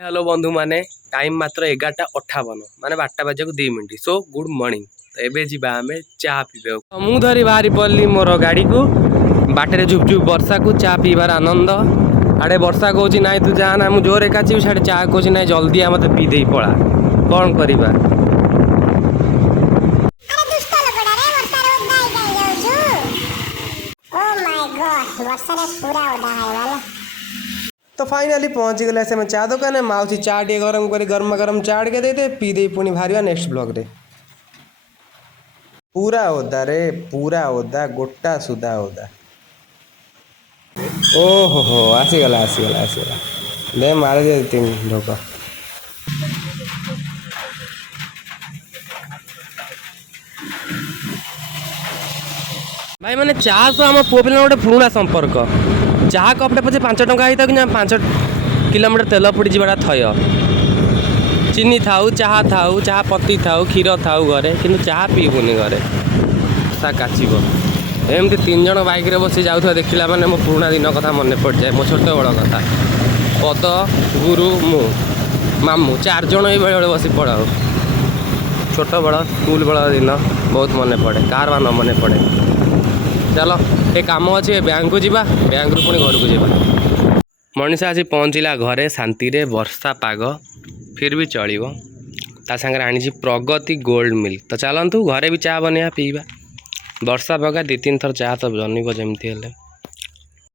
Hello बंधु माने time मात्र 11:58 माने 12 बजे को 2 मिनट। So good morning. तो एबे जीवा हमें चाह पीबे। मु धरी बाहरी पड़ली मोर गाड़ी को बाटे झुपझुप वर्षा को चाह पीबार आनंद। आड़े वर्षा कौच ना तू जाना मुझे जोरे काची साढ़े चाह कौच ना जल्दी मत पी दे पड़ा कौन करवा। तो फाइनली पहुंची गले से चाह दुकान माउसी चाह टे गरम कर गरमा गरम चाह के देते पी दे पुणी बाहर नेक्स्ट ब्लॉग रे। पूरा ओदा रे पूरा ओदा गोटा सुधा ओदा। ओहो हो आसीगला आसीगला आसीगला दे मारे दे 3 ढोक। भाई मैंने चाह तो आम पुओ पिला गोटे पुराणा संपर्क। चाह कपटे पचे 5 टंका होता कि 5 किलोमीटर तेल पड़ी जाटा थय। चीनी थाऊ चाह पत्ती थाऊ क्षीर थाऊ घरे कि चाह पीबुनि घरे सा काचब। एमती 3 जन बाइक रे बसी जाऊा देखला मैंने मो पुराणा दिन कथा मन पड़ जाए। मो छोट बड़ कथा पद गुरु मु मामू 4 जन ये बसी पढ़ाऊ। छोट बड़ स्कूल बड़ दिन बहुत मन पड़े कार बा न मन पड़े। चलो ये काम अच्छे बैंक को जीवा बैंक रू पुणी घर को जीवा। मनीष आसी पहुँचला घरे शांति रे वर्षा पाग फिर भी चलो ता सागर आनी प्रगति गोल्ड मिल्क। तो चलतु घरे भी चाह बनया पीवा वर्षा पाग 2-3 थर चाह तो बनब जमती।